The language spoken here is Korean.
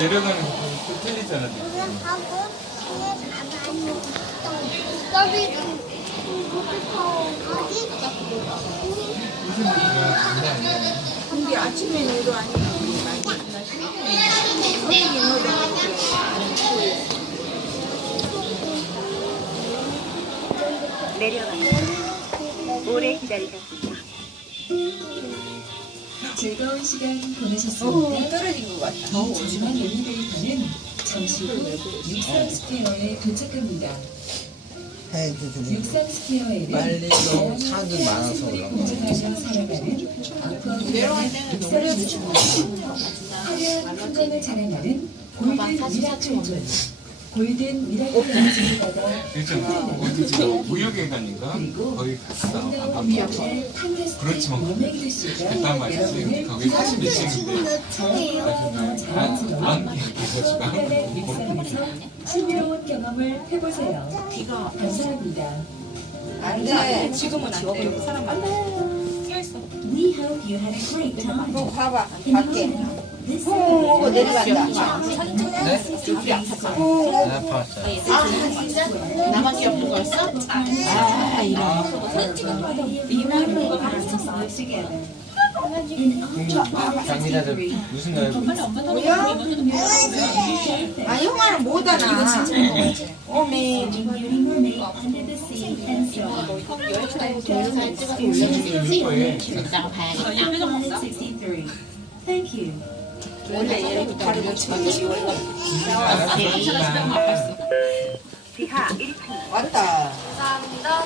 내려가는 거 틀리잖아. 하고 가만히 무슨 일이야? 근데 아침에 노도 아니면 많이 내려갑니다. 오래 기다리셨습니다. 즐거운 시간 어, 보내셨습니다. 떨어진 것 같다. 이 전망 엘리베이터는 잠시 후 육상 스퀘어에 도착합니다. 육상 스퀘어에는 빨리 너무 사람들 많아서. 공정하며 살아가는 아쿠아리움의 육상을 주춤하고 화려한 풍광을 자랑하는 골든 미라클존 골든 미라클 엔진을 받아 요즘 어디 지금 무역회관인가? 거기 갔어. 안 봤어. 그렇지만 그딴 말이지. 거기 42층인데. 안, 안 계셔지가 한간의 육상에서 신비로운 경험을 해보세요. 감사합니다. 안 돼. 지금은 안 돼. 사람 많아. We hope you had a great time. 너 봐봐. 밖에. 하고 내려간다. 네? 호. 네, 봤어요. 나만 귀엽는 거였어? 아, 이런. 장기자들 무슨 날 뭐야? 아, 찍어서 올려주세요. 거에 이따가 봐야겠다. Thank you. 원래 얘 다리를 쳐가지고 지하 1층 왔다. 감사합니다.